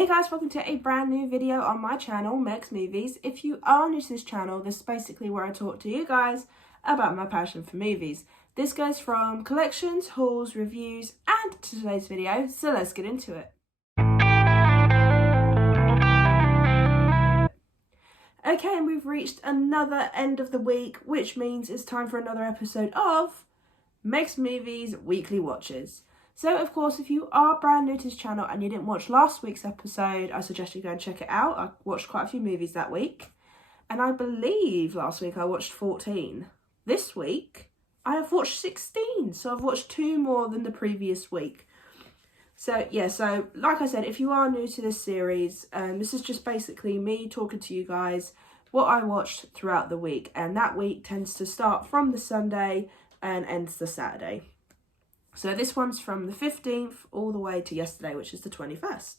Hey guys, welcome to a brand new video on my channel, Megz Moviez. If you are new to this channel, this is basically where I talk to you guys about my passion for movies. This goes from collections, hauls, reviews, and to today's video, so let's get into it. Okay, and we've reached another end of the week, which means it's time for another episode of Megz Moviez Weekly Watches. So, of course, if you are brand new to this channel and you didn't watch last week's episode, I suggest you go and check it out. I watched quite a few movies that week. And I believe last week I watched 14. This week, I have watched 16. So I've watched 2 more than the previous week. So, yeah, so like I said, if you are new to this series, this is just basically me talking to you guys what I watched throughout the week. And that week tends to start from the Sunday and ends the Saturday. So this one's from the 15th all the way to yesterday, which is the 21st.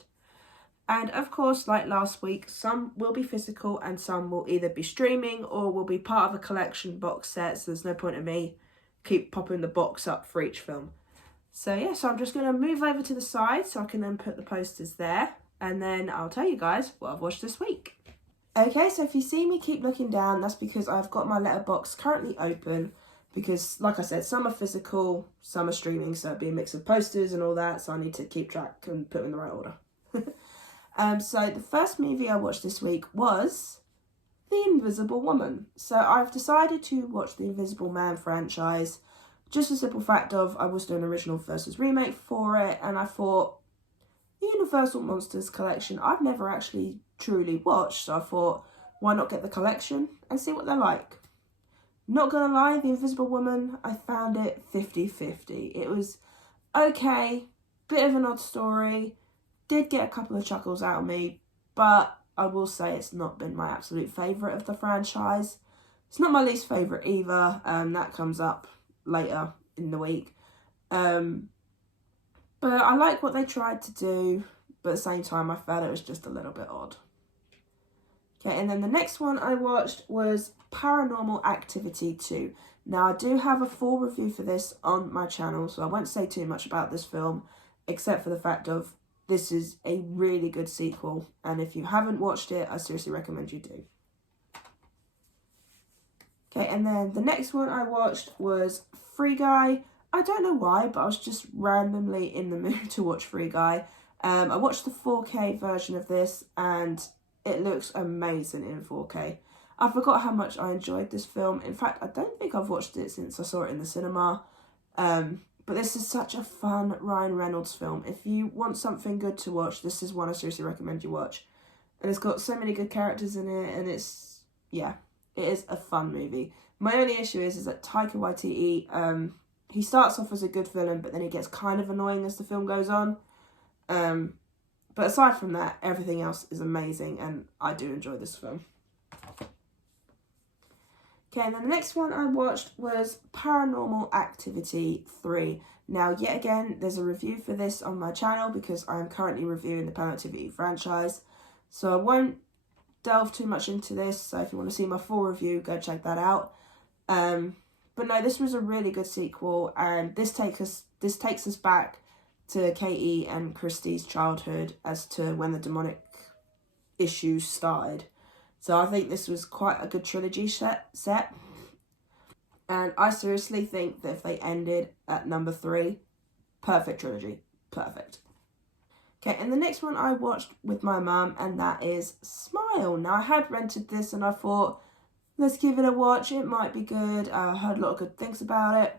And of course, like last week, some will be physical and some will either be streaming or will be part of a collection box set. So there's no point in me keep popping the box up for each film. So yeah, so I'm just going to move over to the side so I can then put the posters there. And then I'll tell you guys what I've watched this week. Okay, so if you see me keep looking down, that's because I've got my Letterboxd currently open. Because, like I said, some are physical, some are streaming, so it'd be a mix of posters and all that, so I need to keep track and put them in the right order. So the first movie I watched this week was The Invisible Woman. So I've decided to watch the Invisible Man franchise, just a simple fact of I was doing original versus remake for it, and I thought, the Universal Monsters collection, I've never actually truly watched, so I thought, why not get the collection and see what they're like. Not gonna lie, The Invisible Woman, I found it 50-50. It was okay, bit of an odd story, did get a couple of chuckles out of me, but I will say it's not been my absolute favourite of the franchise. It's not my least favourite either, that comes up later in the week. But I like what they tried to do, but at the same time I felt it was just a little bit odd. Okay, and then the next one I watched was Paranormal Activity 2. Now, I do have a full review for this on my channel, so I won't say too much about this film, except for the fact of this is a really good sequel, and if you haven't watched it, I seriously recommend you do. Okay, and then the next one I watched was Free Guy. I don't know why, but I was just randomly in the mood to watch Free Guy. I watched the 4K version of this, and it looks amazing in 4K. I forgot how much I enjoyed this film. In fact, I don't think I've watched it since I saw it in the cinema. But this is such a fun Ryan Reynolds film. If you want something good to watch, this is one I seriously recommend you watch. And it's got so many good characters in it, and it's, yeah, it is a fun movie. My only issue is that Taika Waititi, he starts off as a good villain, but then he gets kind of annoying as the film goes on. But aside from that, everything else is amazing, and I do enjoy this film. Okay, and then the next one I watched was Paranormal Activity 3. Now, yet again, there's a review for this on my channel because I'm currently reviewing the Paranormal Activity franchise. So I won't delve too much into this, so if you want to see my full review, go check that out. But no, this was a really good sequel, and this takes us back to Katie and Christy's childhood as to when the demonic issues started. So I think this was quite a good trilogy set. And I seriously think that if they ended at number 3, perfect trilogy. Perfect. Okay, and the next one I watched with my mum, and that is Smile. Now, I had rented this and I thought, let's give it a watch. It might be good. I heard a lot of good things about it.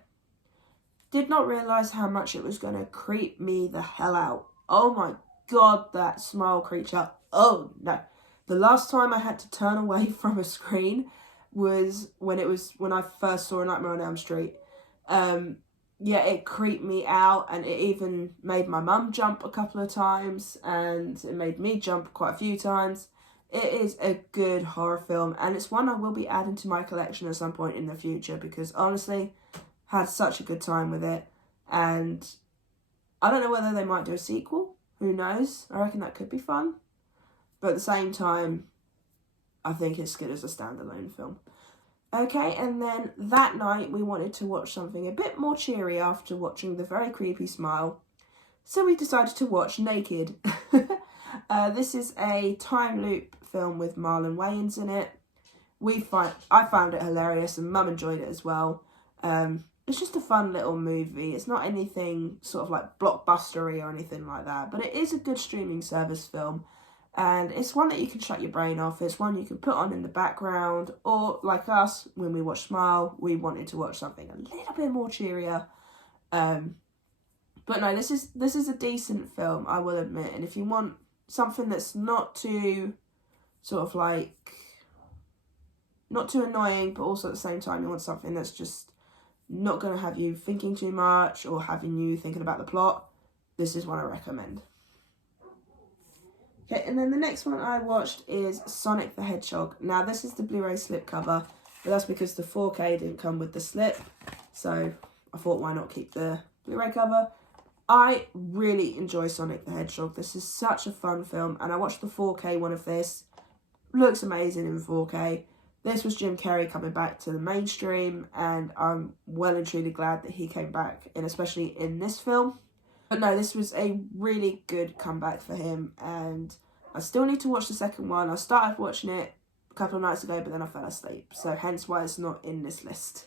Did not realise how much it was going to creep me the hell out. Oh my god, that smile creature. Oh no. The last time I had to turn away from a screen was when I first saw Nightmare on Elm Street. Yeah, it creeped me out, and it even made my mum jump a couple of times, and it made me jump quite a few times. It is a good horror film, and it's one I will be adding to my collection at some point in the future, because honestly, had such a good time with it, and I don't know whether they might do a sequel. Who knows? I reckon that could be fun. But at the same time, I think it's good as a standalone film. Okay, and then that night we wanted to watch something a bit more cheery after watching the very creepy Smile. So we decided to watch Naked. This is a time loop film with Marlon Wayans in it. I found it hilarious, and Mum enjoyed it as well. It's just a fun little movie. It's not anything sort of like blockbustery or anything like that, but it is a good streaming service film. And it's one that you can shut your brain off. It's one you can put on in the background, or like us, when we watched Smile, we wanted to watch something a little bit more cheerier. But no, this is a decent film, I will admit. And if you want something that's not too sort of like, not too annoying, but also at the same time you want something that's just not going to have you thinking too much or having you thinking about the plot, this is one I recommend. Okay, and then the next one I watched is Sonic the Hedgehog. Now, this is the Blu-ray slipcover, but that's because the 4K didn't come with the slip, so I thought, why not keep the Blu-ray cover? I really enjoy Sonic the Hedgehog. This is such a fun film, and I watched the 4K one of this. Looks amazing in 4K. This was Jim Carrey coming back to the mainstream, and I'm well and truly glad that he came back, and especially in this film. But no, this was a really good comeback for him, and I still need to watch the second one. I started watching it a couple of nights ago, but then I fell asleep, so hence why it's not in this list.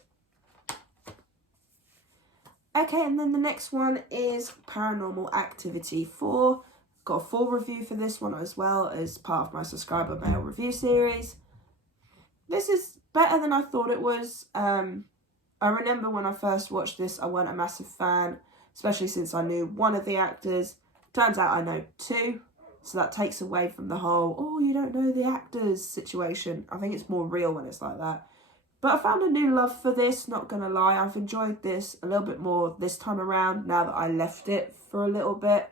Okay, and then the next one is Paranormal Activity 4. Got a full review for this one as well as part of my subscriber mail review series. This is better than I thought it was. I remember when I first watched this, I weren't a massive fan, especially since I knew one of the actors. Turns out I know two, so that takes away from the whole, oh, you don't know the actors situation. I think it's more real when it's like that. But I found a new love for this, not going to lie. I've enjoyed this a little bit more this time around, now that I left it for a little bit.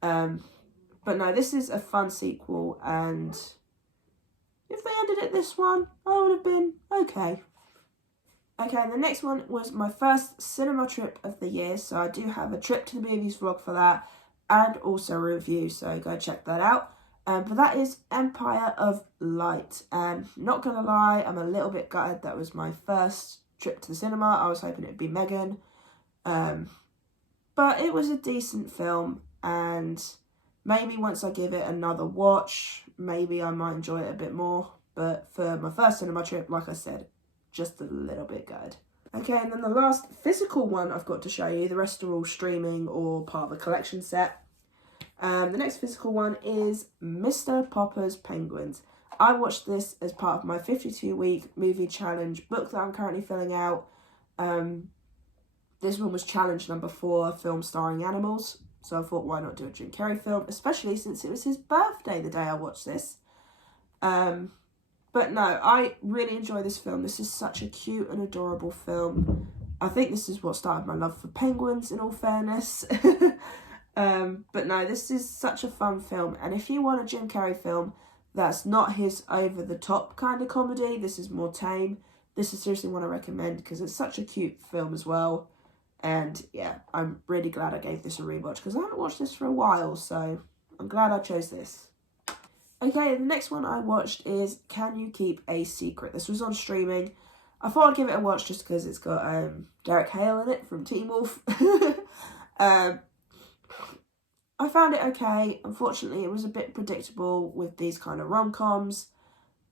But no, this is a fun sequel, and if they ended it this one, I would have been okay. Okay, and the next one was my first cinema trip of the year, so I do have a trip to the movies vlog for that, and also a review, so go check that out. But that is Empire of Light, and not gonna lie, I'm a little bit gutted that was my first trip to the cinema. I was hoping it'd be Megan, but it was a decent film, and maybe once I give it another watch, maybe I might enjoy it a bit more. But for my first cinema trip, like I said, just a little bit gutted. Okay, and then the last physical one I've got to show you, the rest are all streaming or part of a collection set. The next physical one is Mr. Popper's Penguins. I watched this as part of my 52-week movie challenge book that I'm currently filling out. This one was challenge number 4, a film starring animals. So I thought, why not do a Jim Carrey film, especially since it was his birthday the day I watched this. But no, I really enjoy this film. This is such a cute and adorable film. I think this is what started my love for penguins, in all fairness. But no, this is such a fun film. And if you want a Jim Carrey film that's not his over-the-top kind of comedy, this is more tame. This is seriously one I recommend because it's such a cute film as well. And yeah, I'm really glad I gave this a rewatch because I haven't watched this for a while, so I'm glad I chose this. Okay, the next one I watched is Can You Keep a Secret? This was on streaming. I thought I'd give it a watch just because it's got Derek Hale in it from Teen Wolf. I found it okay. Unfortunately, it was a bit predictable with these kind of rom-coms.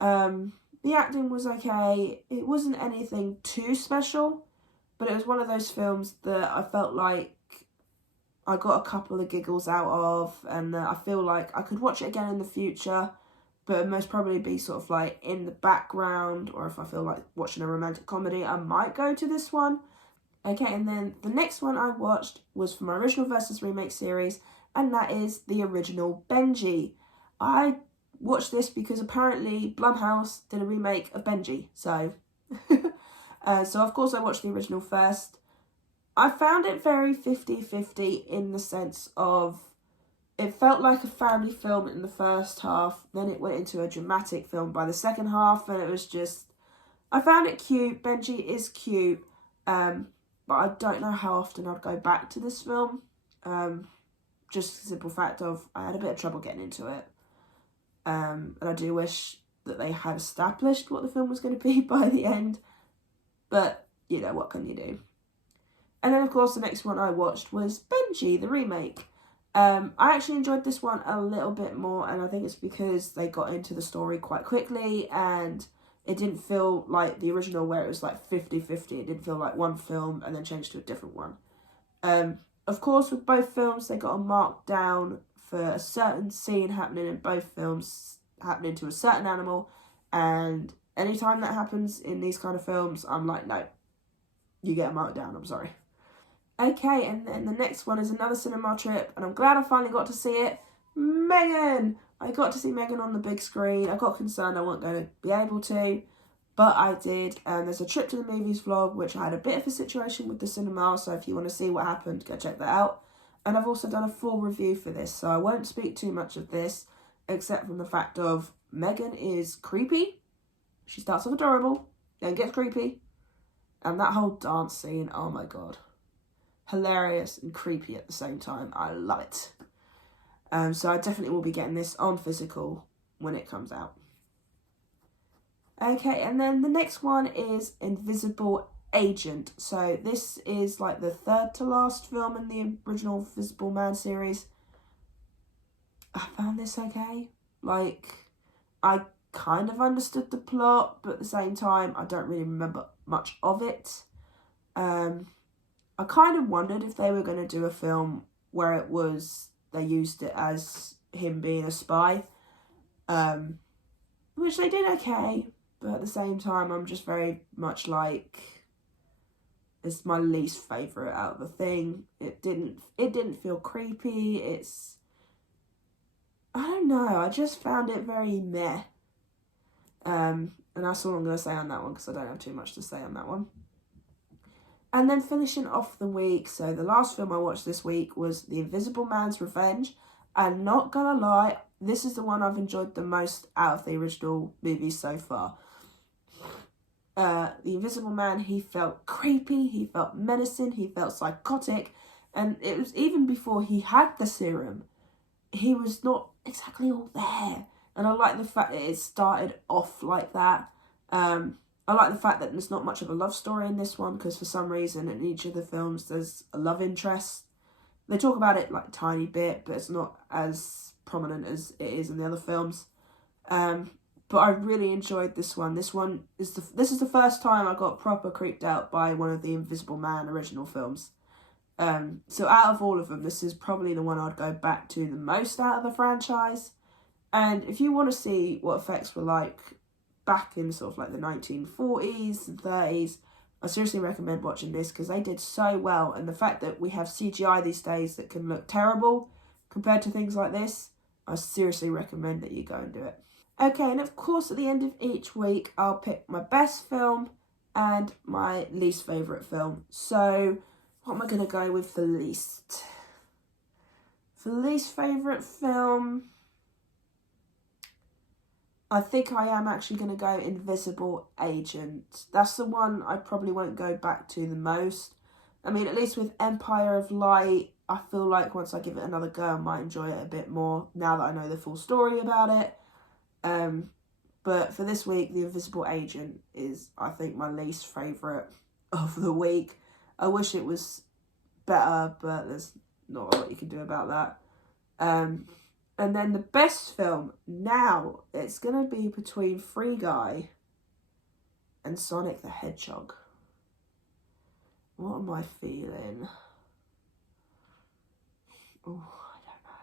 The acting was okay. It wasn't anything too special, but it was one of those films that I felt like I got a couple of giggles out of, and I feel like I could watch it again in the future, but it'd most probably be sort of like in the background, or if I feel like watching a romantic comedy, I might go to this one. Okay, and then the next one I watched was from my original versus remake series, and that is the original Benji. I watched this because apparently Blumhouse did a remake of Benji, so so of course I watched the original first. I found it very 50-50 in the sense of it felt like a family film in the first half, then it went into a dramatic film by the second half, and it was just, I found it cute. Benji is cute, but I don't know how often I'd go back to this film. Just the simple fact of I had a bit of trouble getting into it. And I do wish that they had established what the film was going to be by the end. But, you know, what can you do? And then, of course, the next one I watched was Benji, the remake. I actually enjoyed this one a little bit more, and I think it's because they got into the story quite quickly, and it didn't feel like the original where it was like 50-50. It didn't feel like one film and then changed to a different one. Of course, with both films, they got a mark down for a certain scene happening in both films, happening to a certain animal, and anytime that happens in these kind of films, I'm like, no, you get a mark down, I'm sorry. Okay, and then the next one is another cinema trip, and I'm glad I finally got to see it. Megan! I got to see Megan on the big screen. I got concerned I wasn't going to be able to, but I did. And there's a trip to the movies vlog, which I had a bit of a situation with the cinema, so if you want to see what happened, go check that out. And I've also done a full review for this, so I won't speak too much of this, except from the fact of Megan is creepy. She starts off adorable, then gets creepy. And that whole dance scene, oh my god. Hilarious and creepy at the same time. I love it. So I definitely will be getting this on physical when it comes out. Okay, and then the next one is Invisible Agent. So this is like the third to last film in the original Invisible Man series. I found this okay. Like, I kind of understood the plot, but at the same time, I don't really remember much of it. I kind of wondered if they were going to do a film where it was, they used it as him being a spy, which they did okay, but at the same time, I'm just very much like, it's my least favourite out of the thing. It didn't feel creepy. I don't know, I just found it very meh. And that's all I'm going to say on that one, because I don't have too much to say on that one. And then finishing off the week, so the last film I watched this week was The Invisible Man's Revenge. And not gonna lie, this is the one I've enjoyed the most out of the original movies so far. The Invisible Man, he felt creepy, he felt menacing, he felt psychotic. And it was even before he had the serum, he was not exactly all there. And I like the fact that it started off like that. I like the fact that there's not much of a love story in this one, because for some reason in each of the films there's a love interest. They talk about it like a tiny bit, but it's not as prominent as it is in the other films. But I really enjoyed this one. This is the first time I got proper creeped out by one of the Invisible Man original films. So out of all of them, this is probably the one I'd go back to the most out of the franchise. And if you want to see what effects were like back in sort of like the 1940s and 30s, I seriously recommend watching this, because they did so well. And the fact that we have CGI these days that can look terrible compared to things like this, I seriously recommend that you go and do it. Okay, and of course at the end of each week, I'll pick my best film and my least favourite film. So what am I going to go with for least? For least favourite film, I think I am actually going to go Invisible Agent. That's the one I probably won't go back to the most. I mean, at least with Empire of Light, I feel like once I give it another go, I might enjoy it a bit more now that I know the full story about it. But for this week, The Invisible Agent is, I think, my least favourite of the week. I wish it was better, but there's not a lot you can do about that. And then the best film, now, it's going to be between Free Guy and Sonic the Hedgehog. What am I feeling? Oh, I don't know.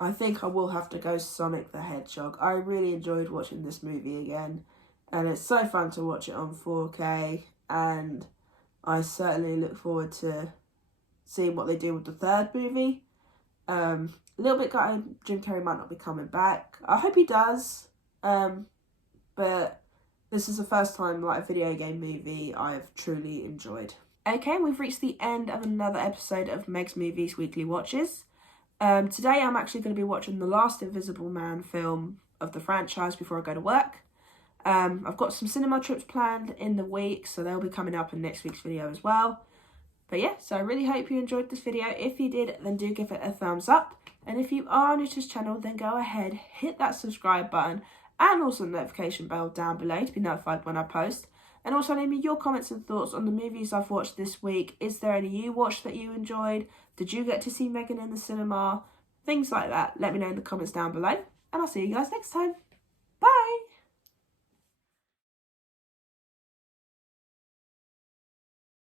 I think I will have to go Sonic the Hedgehog. I really enjoyed watching this movie again. And it's so fun to watch it on 4K. And I certainly look forward to seeing what they do with the third movie. A little bit gutted Jim Carrey might not be coming back. I hope he does. But this is the first time like a video game movie I've truly enjoyed. Okay, we've reached the end of another episode of Megz Moviez Weekly Watches. Today I'm actually going to be watching the last Invisible Man film of the franchise before I go to work. I've got some cinema trips planned in the week, so they'll be coming up in next week's video as well. But yeah, so I really hope you enjoyed this video. If you did, then do give it a thumbs up. And if you are new to this channel, then go ahead, hit that subscribe button and also the notification bell down below to be notified when I post. And also leave me your comments and thoughts on the movies I've watched this week. Is there any you watched that you enjoyed? Did you get to see Megan in the cinema? Things like that. Let me know in the comments down below, and I'll see you guys next time.